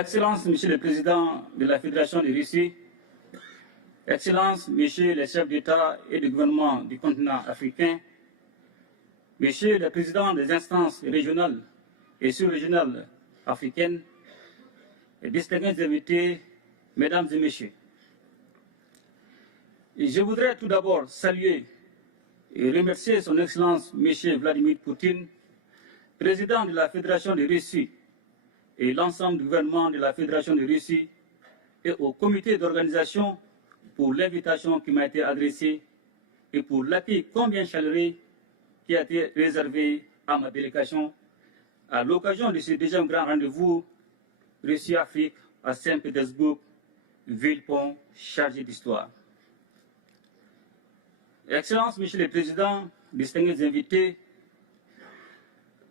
Excellence, Monsieur le Président de la Fédération de Russie, Excellence, Messieurs les chefs d'État et de gouvernement du continent africain, Messieurs les présidents des instances régionales et sous-régionales africaines, et distingués invités, Mesdames et Messieurs. Et je voudrais tout d'abord saluer et remercier Son Excellence M. Vladimir Poutine, Président de la Fédération de Russie, et l'ensemble du gouvernement de la Fédération de Russie et au comité d'organisation pour l'invitation qui m'a été adressée et pour l'accueil combien chaleureux qui a été réservé à ma délégation à l'occasion de ce deuxième grand rendez-vous Russie-Afrique à Saint-Pétersbourg, ville-pont chargée d'histoire. Excellences, Monsieur le Président, distingués invités,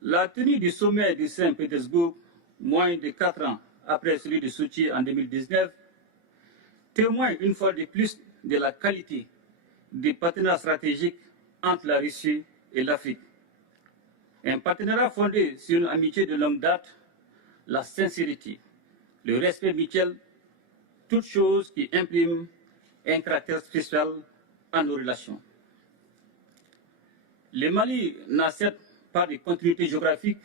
la tenue du sommet de Saint-Pétersbourg, moins de 4 ans après celui de Sochi en 2019, témoigne une fois de plus de la qualité des partenariats stratégiques entre la Russie et l'Afrique. Un partenariat fondé sur une amitié de longue date, la sincérité, le respect mutuel, toutes choses qui impriment un caractère spécial à nos relations. Le Mali n'a certes pas de continuité géographique,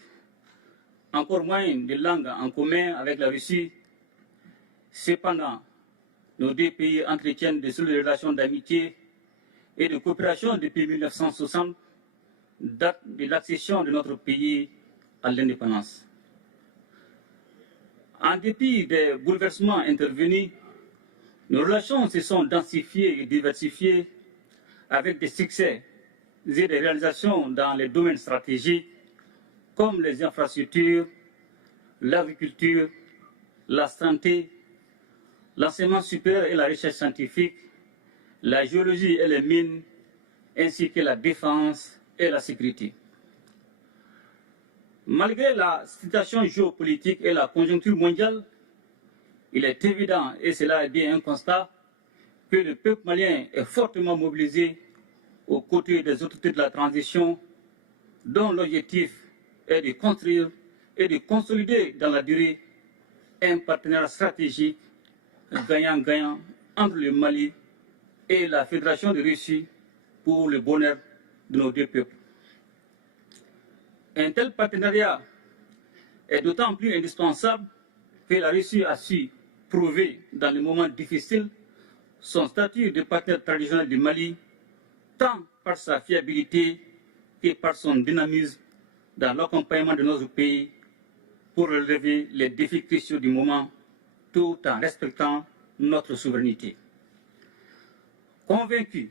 encore moins de langue en commun avec la Russie. Cependant, nos deux pays entretiennent de solides relations d'amitié et de coopération depuis 1960, date de l'accession de notre pays à l'indépendance. En dépit des bouleversements intervenus, nos relations se sont densifiées et diversifiées avec des succès et des réalisations dans les domaines stratégiques comme les infrastructures, l'agriculture, la santé, l'enseignement supérieur et la recherche scientifique, la géologie et les mines, ainsi que la défense et la sécurité. Malgré la situation géopolitique et la conjoncture mondiale, il est évident, et cela est bien un constat, que le peuple malien est fortement mobilisé aux côtés des autorités de la transition, dont l'objectif est de construire et de consolider dans la durée un partenariat stratégique gagnant-gagnant entre le Mali et la Fédération de Russie pour le bonheur de nos deux peuples. Un tel partenariat est d'autant plus indispensable que la Russie a su prouver dans les moments difficiles son statut de partenaire traditionnel du Mali, tant par sa fiabilité que par son dynamisme dans l'accompagnement de notre pays pour relever les défis cruciaux du moment, tout en respectant notre souveraineté. Convaincu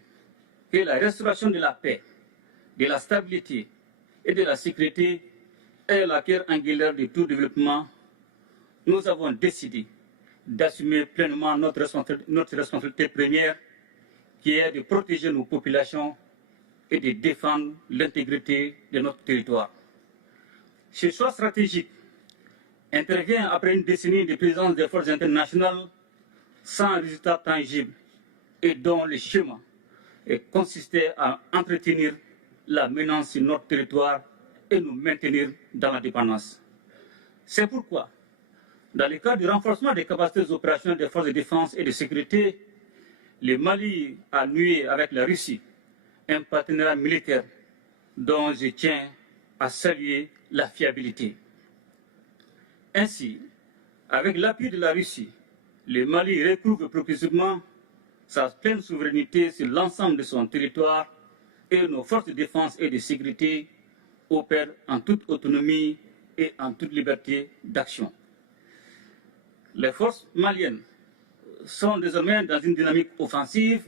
que la restauration de la paix, de la stabilité et de la sécurité est la pierre angulaire de tout développement, nous avons décidé d'assumer pleinement notre responsabilité première, qui est de protéger nos populations et de défendre l'intégrité de notre territoire. Ce choix stratégique intervient après une décennie de présence des forces internationales sans résultat tangible et dont le schéma consistait à entretenir la menace sur notre territoire et nous maintenir dans la dépendance. C'est pourquoi, dans le cadre du renforcement des capacités opérationnelles des forces de défense et de sécurité, le Mali a noué avec la Russie un partenariat militaire dont je tiens à saluer la fiabilité. Ainsi, avec l'appui de la Russie, le Mali retrouve progressivement sa pleine souveraineté sur l'ensemble de son territoire et nos forces de défense et de sécurité opèrent en toute autonomie et en toute liberté d'action. Les forces maliennes sont désormais dans une dynamique offensive,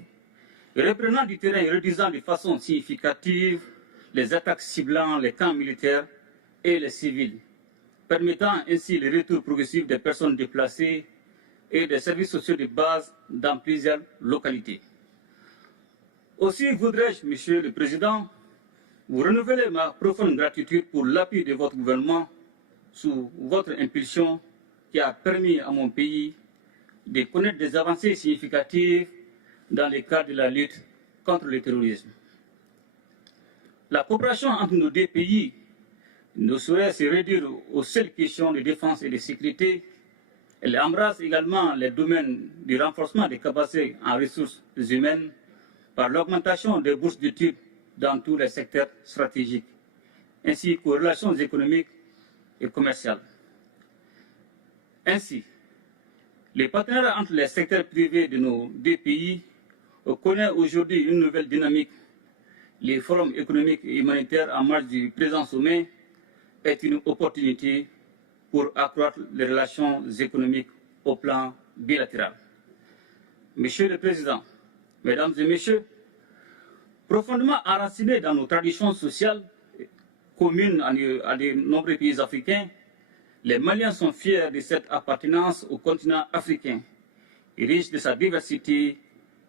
reprenant du terrain et réduisant de façon significative les attaques ciblant les camps militaires et les civils, permettant ainsi le retour progressif des personnes déplacées et des services sociaux de base dans plusieurs localités. Aussi voudrais-je, Monsieur le Président, vous renouveler ma profonde gratitude pour l'appui de votre gouvernement sous votre impulsion qui a permis à mon pays de connaître des avancées significatives dans le cadre de la lutte contre le terrorisme. La coopération entre nos deux pays ne saurait se réduire aux seules questions de défense et de sécurité. Elle embrasse également les domaines du renforcement des capacités en ressources humaines par l'augmentation des bourses d'études dans tous les secteurs stratégiques, ainsi qu'aux relations économiques et commerciales. Ainsi, les partenariats entre les secteurs privés de nos deux pays connaissent aujourd'hui une nouvelle dynamique. Les forums économiques et humanitaires en marge du présent sommet est une opportunité pour accroître les relations économiques au plan bilatéral. Monsieur le Président, Mesdames et Messieurs, profondément enracinés dans nos traditions sociales communes à de nombreux pays africains, les Maliens sont fiers de cette appartenance au continent africain, riche de sa diversité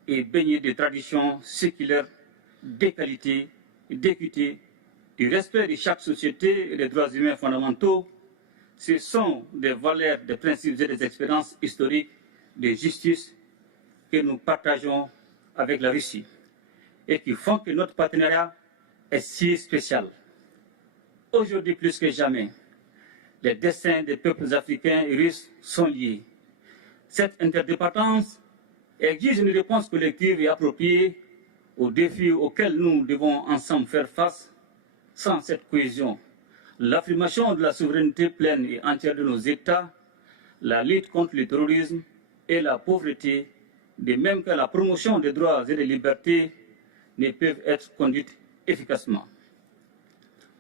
et baigné de traditions séculaires, d'égalité, d'équité, du respect de chaque société et des droits humains fondamentaux. Ce sont des valeurs, des principes et des expériences historiques de justice que nous partageons avec la Russie et qui font que notre partenariat est si spécial. Aujourd'hui plus que jamais, les destins des peuples africains et russes sont liés. Cette interdépendance exige une réponse collective et appropriée aux défis auxquels nous devons ensemble faire face. Sans cette cohésion, l'affirmation de la souveraineté pleine et entière de nos États, la lutte contre le terrorisme et la pauvreté, de même que la promotion des droits et des libertés, ne peuvent être conduites efficacement.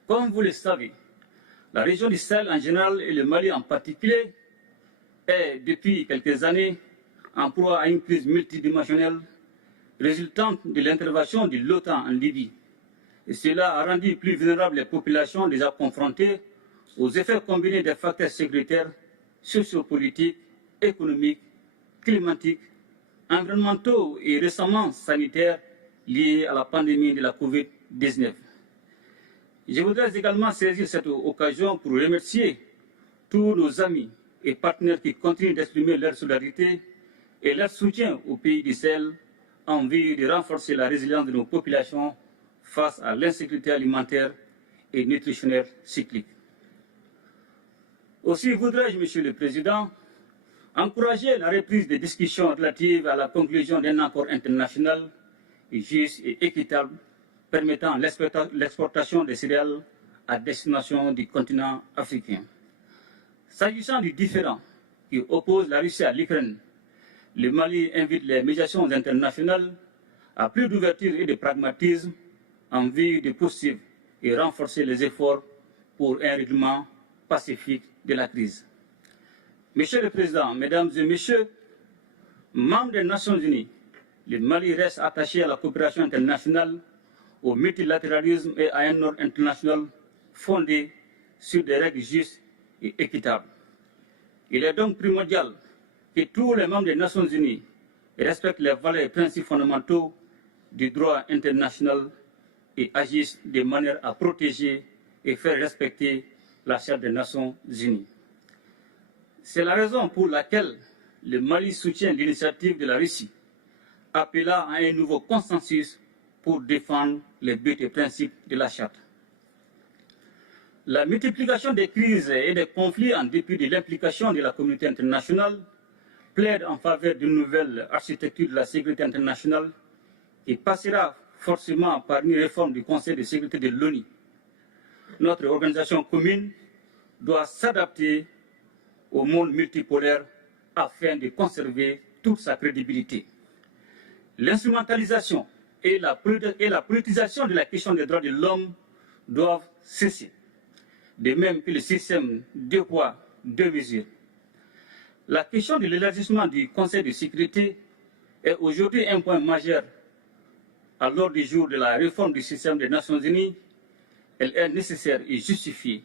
Comme vous le savez, la région du Sahel en général et le Mali en particulier est depuis quelques années en proie à une crise multidimensionnelle résultante de l'intervention de l'OTAN en Libye. Et cela a rendu plus vulnérables les populations déjà confrontées aux effets combinés des facteurs sécuritaires, sociopolitiques, économiques, climatiques, environnementaux et récemment sanitaires liés à la pandémie de la COVID-19. Je voudrais également saisir cette occasion pour remercier tous nos amis et partenaires qui continuent d'exprimer leur solidarité et leur soutien au pays du Sahel en vue de renforcer la résilience de nos populations face à l'insécurité alimentaire et nutritionnelle cyclique. Aussi voudrais-je, Monsieur le Président, encourager la reprise des discussions relatives à la conclusion d'un accord international juste et équitable permettant l'exportation des céréales à destination du continent africain. S'agissant du différend qui oppose la Russie à l'Ukraine, le Mali invite les médiations internationales à plus d'ouverture et de pragmatisme en vue de poursuivre et renforcer les efforts pour un règlement pacifique de la crise. Monsieur le Président, Mesdames et Messieurs, membres des Nations Unies, le Mali reste attaché à la coopération internationale, au multilatéralisme et à un ordre international fondé sur des règles justes et équitables. Il est donc primordial que tous les membres des Nations Unies respectent les valeurs et principes fondamentaux du droit international et agissent de manière à protéger et faire respecter la Charte des Nations Unies. C'est la raison pour laquelle le Mali soutient l'initiative de la Russie, appelant à un nouveau consensus pour défendre les buts et principes de la Charte. La multiplication des crises et des conflits en dépit de l'implication de la communauté internationale plaide en faveur d'une nouvelle architecture de la sécurité internationale qui passera forcément par une réforme du Conseil de sécurité de l'ONU. Notre organisation commune doit s'adapter au monde multipolaire afin de conserver toute sa crédibilité. L'instrumentalisation et la politisation de la question des droits de l'homme doivent cesser, de même que le système deux poids, deux mesures. La question de l'élargissement du Conseil de sécurité est aujourd'hui un point majeur à l'ordre du jour de la réforme du système des Nations Unies. Elle est nécessaire et justifiée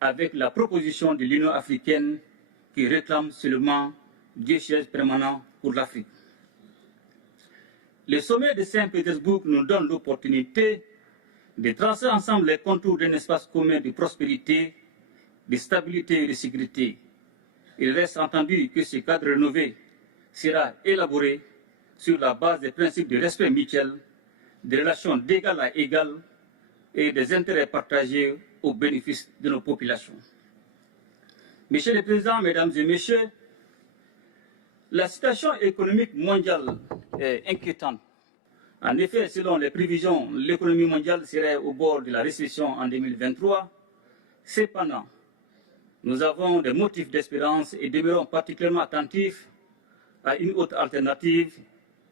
avec la proposition de l'Union africaine qui réclame seulement 2 sièges permanents pour l'Afrique. Le sommet de Saint-Pétersbourg nous donne l'opportunité de tracer ensemble les contours d'un espace commun de prospérité, de stabilité et de sécurité. Il reste entendu que ce cadre rénové sera élaboré sur la base des principes de respect mutuel, des relations d'égal à égal et des intérêts partagés au bénéfice de nos populations. Monsieur le Président, Mesdames et Messieurs, La situation économique mondiale est inquiétante. En effet, selon les prévisions, l'économie mondiale serait au bord de la récession en 2023. Cependant, nous avons des motifs d'espérance et demeurons particulièrement attentifs à une autre alternative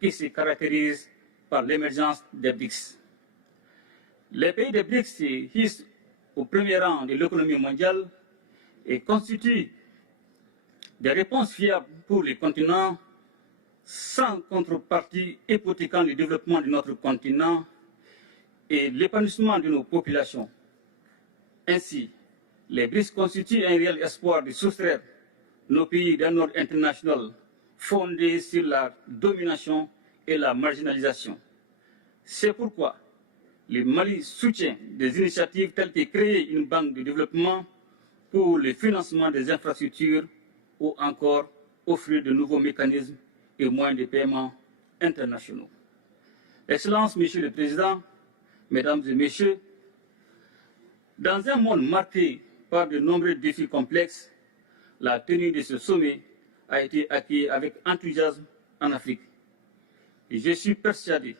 qui se caractérise par l'émergence des BRICS. Les pays des BRICS se hissent au premier rang de l'économie mondiale et constituent des réponses fiables pour les continents sans contrepartie hypothéquant le développement de notre continent et l'épanouissement de nos populations. Ainsi, les BRICS constituent un réel espoir de soustraire nos pays d'un ordre international fondé sur la domination et la marginalisation. C'est pourquoi le Mali soutient des initiatives telles que créer une banque de développement pour le financement des infrastructures ou encore offrir de nouveaux mécanismes et moyens de paiement internationaux. Excellences, Monsieur le Président, Mesdames et Messieurs, dans un monde marqué par de nombreux défis complexes, la tenue de ce sommet a été accueillie avec enthousiasme en Afrique. Et je suis persuadé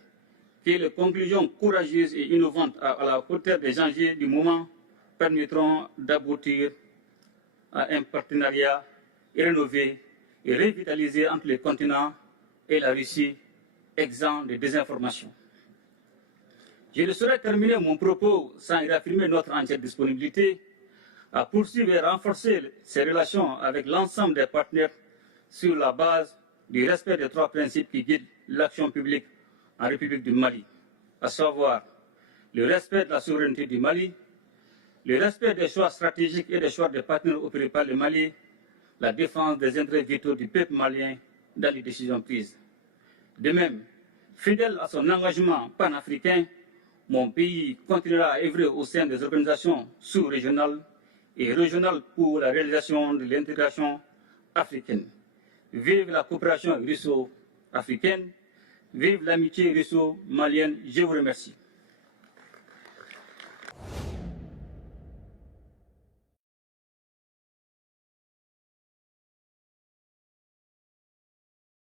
que les conclusions courageuses et innovantes à la hauteur des enjeux du moment permettront d'aboutir à un partenariat rénové et revitalisé entre les continents et la Russie, exempt de désinformation. Je ne saurais terminer mon propos sans réaffirmer notre entière disponibilité à poursuivre et renforcer ces relations avec l'ensemble des partenaires sur la base du respect des trois principes qui guident l'action publique en République du Mali, à savoir le respect de la souveraineté du Mali, le respect des choix stratégiques et des choix des partenaires opérés par le Mali, la défense des intérêts vitaux du peuple malien dans les décisions prises. De même, fidèle à son engagement panafricain, mon pays continuera à œuvrer au sein des organisations sous-régionales et régionales pour la réalisation de l'intégration africaine. Vive la coopération russo-africaine, vive l'amitié russo-malienne. Je vous remercie.